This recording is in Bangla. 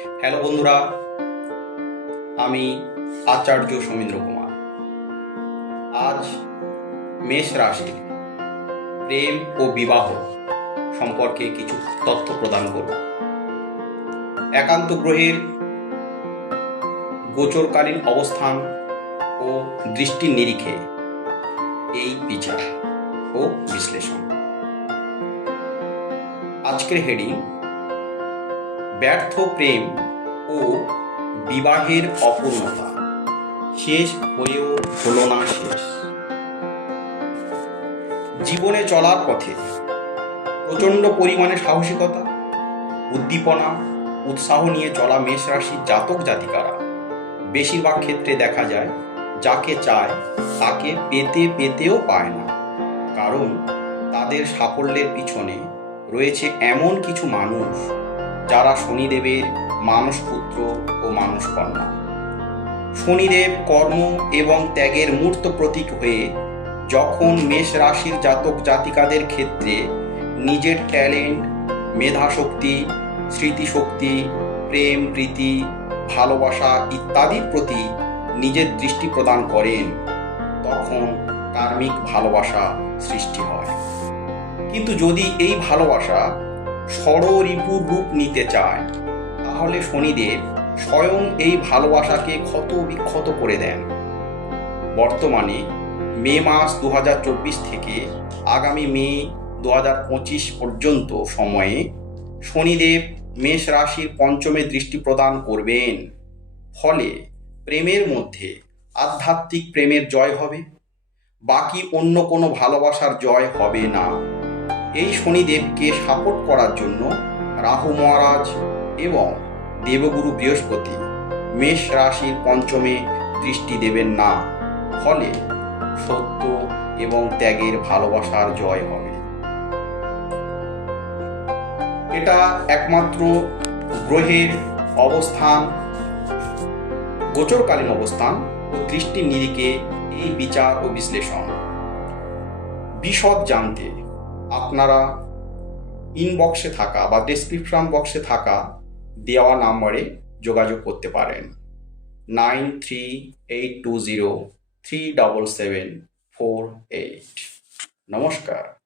হ্যালো বন্ধুরা, আমি আচার্য সমীন্দ্র কুমার। আজ মেষ রাশি প্রেম ও বিবাহ সম্পর্কে কিছু তথ্য প্রদান করব। একান্ত গ্রহের গোচরকালীন অবস্থান ও দৃষ্টির নিরিখে এই বিচার ও বিশ্লেষণ। আজকের হেডিং ব্যর্থ প্রেম ও বিবাহের অপূর্ণতা। শেষ হয়েও হলো না শেষ। জীবনে চলার পথে প্রচণ্ড পরিমাণে সাহসিকতা, উদ্দীপনা, উৎসাহ নিয়ে চলা মেষ রাশির জাতক জাতিকারা বেশিরভাগ ক্ষেত্রে দেখা যায়, যাকে চায় তাকে পেতে পেতেও পায় না। কারণ তাদের সাফল্যের পিছনে রয়েছে এমন কিছু মানুষ যারা শনিদেবের মানস পুত্র ও মানস কন্যা শনিদেব কর্ম এবং ত্যাগের মূর্ত প্রতীক হয়ে যখন মেষ রাশির জাতক জাতিকাদের ক্ষেত্রে নিজের ট্যালেন্ট, মেধাশক্তি, স্মৃতিশক্তি, প্রেম, প্রীতি, ভালোবাসা ইত্যাদির প্রতি নিজের দৃষ্টি প্রদান করেন, তখন কার্মিক ভালোবাসা সৃষ্টি হয়। কিন্তু যদি এই ভালোবাসা ষড়রিপুর রূপ নিতে চায়। তাহলে শনিদেব স্বয়ং এই ভালোবাসাকে ক্ষত বিক্ষত করে দেন। বর্তমানে মে মাস দু হাজার চব্বিশ থেকে আগামী মে দু হাজার পঁচিশ পর্যন্ত সময়ে শনিদেব মেষ রাশির পঞ্চমে দৃষ্টি প্রদান করবেন। ফলে প্রেমের মধ্যে আধ্যাত্মিক প্রেমের জয় হবে। বাকি অন্য কোনো ভালোবাসার জয় হবে না। এই শনিদেবকে সাপোর্ট করার জন্য রাহু মহারাজ এবং দেবগুরু বৃহস্পতি মেষ রাশির পঞ্চমে দৃষ্টি দেবেন না। ফলে সত্য এবং ত্যাগের ভালোবাসার জয় হবে। এটা একমাত্র গ্রহের অবস্থান, গোচরকালীন অবস্থান ও দৃষ্টির নিরিখে এই বিচার ও বিশ্লেষণ। বিশদ জানতে আপনারা ইনবক্সে থাকা বা ডেসক্রিপশন বক্সে থাকা দেওয়া নাম্বারে যোগাযোগ করতে পারেন। Nine three eight two zero three double seven four eight নমস্কার।